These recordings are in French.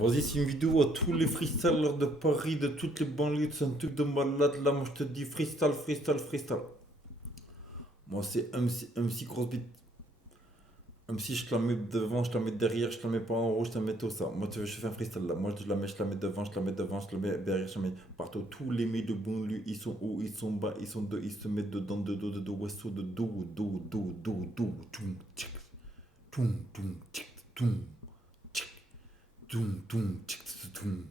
Vas-y, c'est une vidéo à tous les freestylers de Paris, de toutes les banlieues, c'est un truc de malade. Là, moi, je te dis freestyle, freestyle, freestyle. Moi, c'est MC Crossbeat. MC, je te la mets devant, je te la mets derrière, je te la mets pas en haut, je te la mets tout ça. Moi, tu veux, je fais un freestyle là. Moi, je la mets devant, je te la mets devant, je te la mets derrière, je te la mets partout. Tous les mecs de banlieue, ils sont hauts, ils sont bas, ils sont deux, ils se mettent dedans, de dos, de dos, ouest, de dos, dos, dos, dos, dos, toum, tchic, toum, toum, tchic, toum, tchic, toum, toum, tchic, toum.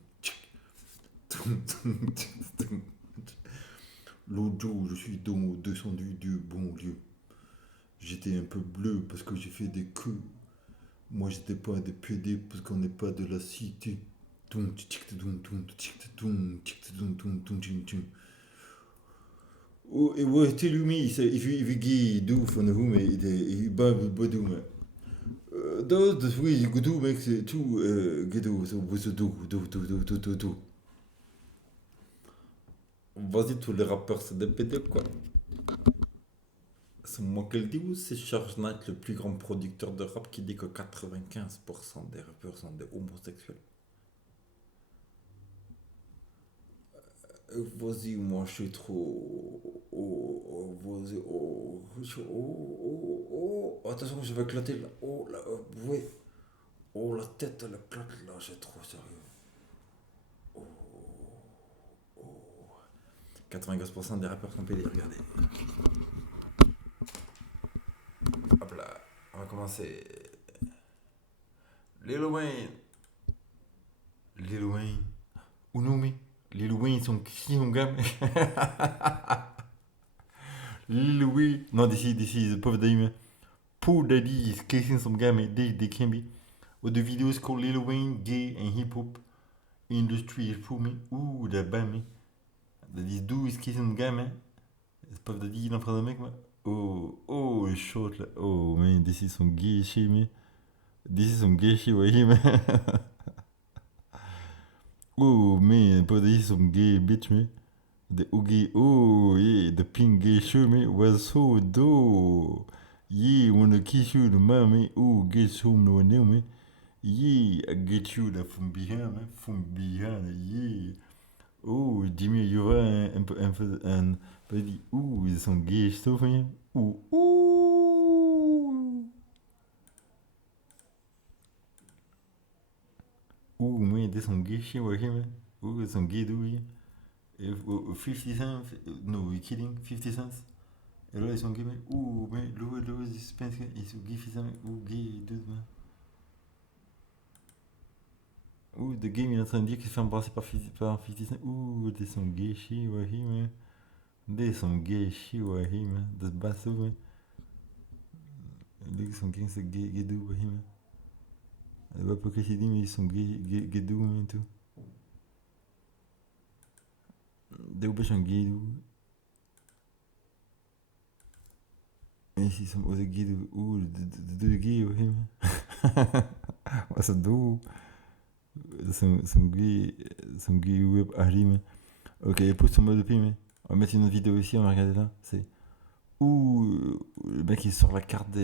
L'autre jour, je suis descendu du bon lieu. J'étais un peu bleu parce que j'ai fait des queues. Moi, j'étais pas des PD parce qu'on n'est pas de la cité. Oh, et ouais, t'es lui, il veut gay, douf, on a vu, mais il bat, badou, mais. Dat oui, goudou, mec, c'est tout, guédou, c'est do. Vas-y, tous les rappeurs, c'est des PD, quoi. C'est moi qui le dis ou c'est Charles Knight, le plus grand producteur de rap, qui dit que 95% des rappeurs sont des homosexuels? Vas-y, moi je suis trop. Vas-y, attention, je vais éclater là. Oh, là, ouais. Oh, la tête, elle éclate là, j'ai trop sérieux. 95% des rappeurs sont pédés, regardez. Hop là, on va commencer. Lil Wayne. Lil Wayne. Unumi. Lil Wayne, son gamme. Lil Wayne. Non, this is Puff Daddy, man. Puff Daddy is kissing some guy, man. They can be. With the videos called Lil Wayne, gay and hip hop industry is for me. Ouh, that bad, man. This dude is kissing some guy, man. C'est Puff Daddy, il est en train de mec, man. Oh, short, là. Oh, man, this is some gay shit, man. This is some gay shit right here, man. Oh, man, Puff Daddy is some gay bitch, man. The Oogie, oh yeah, the pink gay shirt, man, was so dope. Yeah, wanna kiss you, the man, man. Oh, get home, no one, man. Yeah, I get you that from behind, man. From behind, yeah. Oh, Jimmy, you were and buddy, ooh, is some gay stuff, man. Ooh. Ooh, man, there's some gay shit right here, man. Ooh, some gay dude here. If, 50 cents, no, you kidding? 50 cents? Et là, ils sont gays, mais ouh, mais le suspense, ils sont gays, ouh, gay, dude, man. Ouh, the game, il est en train de dire qu'il se fait embrasser par 50 Cent. Ouh, des sont gay shit, ouais, man. Des sont gay shit, ouais, man. Das basso, man. Des sont gays, c'est gay, dude, ouais, man. Elle va pas que c'est dit, mais ils sont gay, dude, man, tout. Des ou pas sont gay, dude. Mais ils sont aux gay, dude. Ouh, de gay, ouais, man. Ouais, c'est doux. Some gay web Harry, mais. Ok, pousse ton mode de mais. On va mettre une autre vidéo ici, on va regarder là. C'est où le mec il sort la carte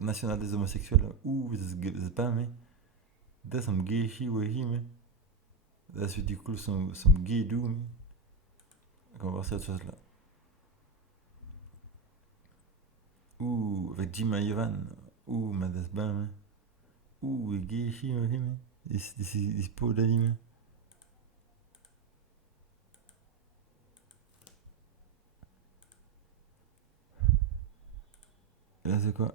nationale des homosexuels. Ouh, c'est pas, mais. That's some gay shit with him, mais. That's really cool, some gay do, mais. On va voir cette chose là. Ouh, avec Jim Ivan. Ouh, mais that's pas, mais. Ouh, gay shit with him, mais. This poor daddy, mais. Là, c'est quoi?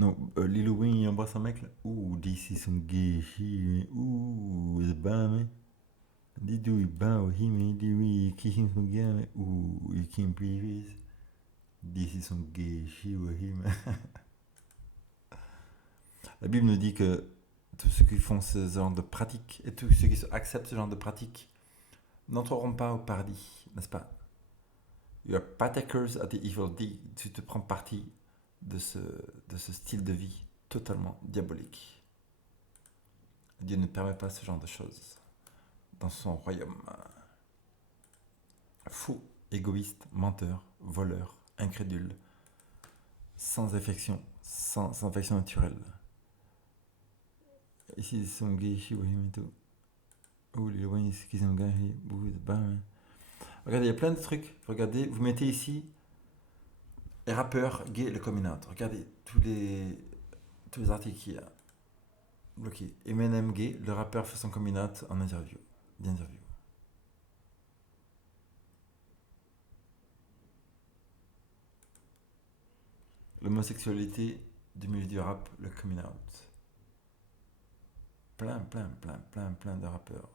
Non, Lil Wayne il embrasse un mec là. Ouh, this is some gay shit. Ouh, c'est bad, man. Dis do il bat au him, il dit oui, il kissing some gay, man. Ouh, il can't breathe it. This is some gay shit au him. La Bible nous dit que tous ceux qui font ce genre de pratique et tous ceux qui acceptent ce genre de pratique n'entreront pas au paradis, n'est-ce pas? You are partakers at the evil deed. Tu te prends parti de ce style de vie totalement diabolique. Dieu ne permet pas ce genre de choses dans son royaume. Fou, égoïste, menteur, voleur, incrédule, sans affection naturelle. ici, ils sont gays, ici, oui, mais tout. Oh, les loin, qui sont gays, beaucoup de bains. Regardez, il y a plein de trucs. Regardez, vous mettez ici les rappeurs gays, le coming out. Regardez tous les articles qu'il y a. Bloqué. Eminem gay, le rappeur fait son coming out en interview. D'interview. L'homosexualité du milieu du rap, le coming out. Plein de rappeurs.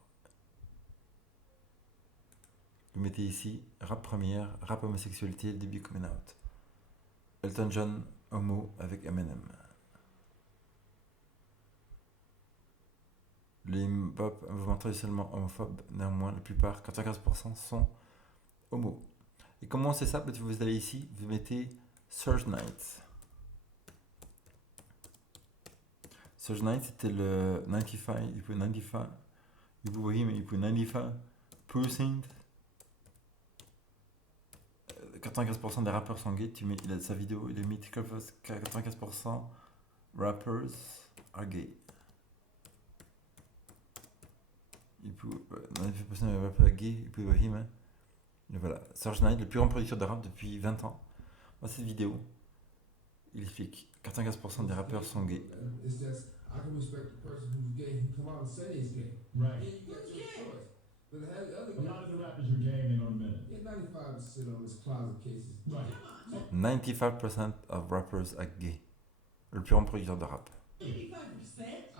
Vous mettez ici rap première, rap homosexualité, début coming out. Elton John, homo avec Eminem. Le hip-hop, un mouvement traditionnellement homophobe, néanmoins, la plupart, 95%, sont homo. Et comment c'est ça? Vous allez ici, vous mettez Surge Knight. Surge Knight, c'était le 95, il peut 95, il peut 95%. 95% des rappeurs sont gays. Il a sa vidéo, il a mis 95% rappers are gay. Il peut 95% des rappeurs are gay, il peut him. Hein. Et voilà, Surge Knight, le plus grand producteur de rap depuis 20 ans. Dans cette vidéo, il explique 95% des rappeurs sont gays. It's just I can respect the person who's gay who come out and say they's gay. Right. Yeah, you got your choice. But the other A lot of the rappers are gay and they don't admit it. yeah, 95% of them is closet cases. Right. 95% of rappers are gay. Le plus grand producteur de rap. 95%? I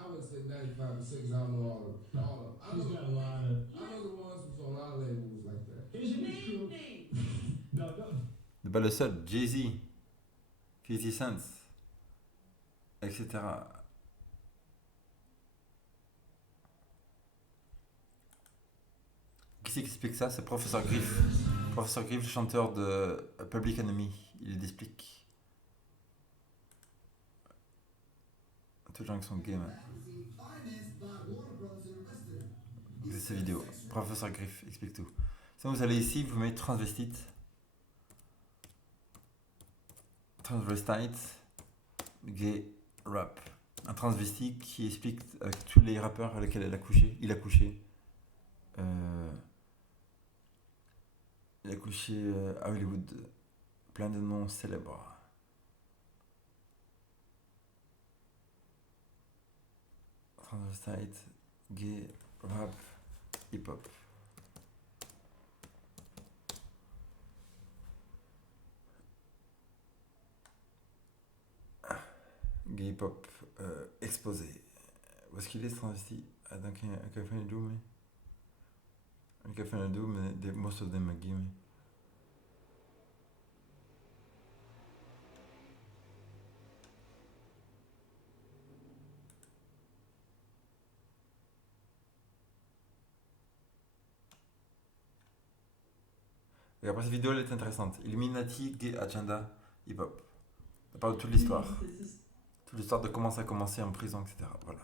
wouldn't say 95% because I don't know all of them. All of them. He's got a lot of. I know the ones who's on a lot of labels like that. Isn't it Name true? names. No. Pas le seul, Jay-Z, 50 Cent, etc. Qui c'est qui explique ça? C'est Professeur Griff. Professeur Griff, le chanteur de Public Enemy. Il l'explique. Tous les gens qui sont gays, man. C'est ces vidéos. Professeur Griff explique tout. Sinon, vous allez ici, vous mettez transvestite. Transvestite, gay, rap. Un transvestite qui explique avec tous les rappeurs avec lesquels il a couché. Il a couché à Hollywood. Plein de noms célèbres. Transvestite, gay, rap, hip-hop. Gay hip-hop exposé. Où est-ce qu'il est ce transvesti? Dans un café de Doom. Un café de Doom, most of them are gay. Et après cette vidéo elle est intéressante. Illuminati Gay Agenda Hip Hop. Ça parle de toute l'histoire. Toute l'histoire de comment ça a commencé en prison, etc. Voilà.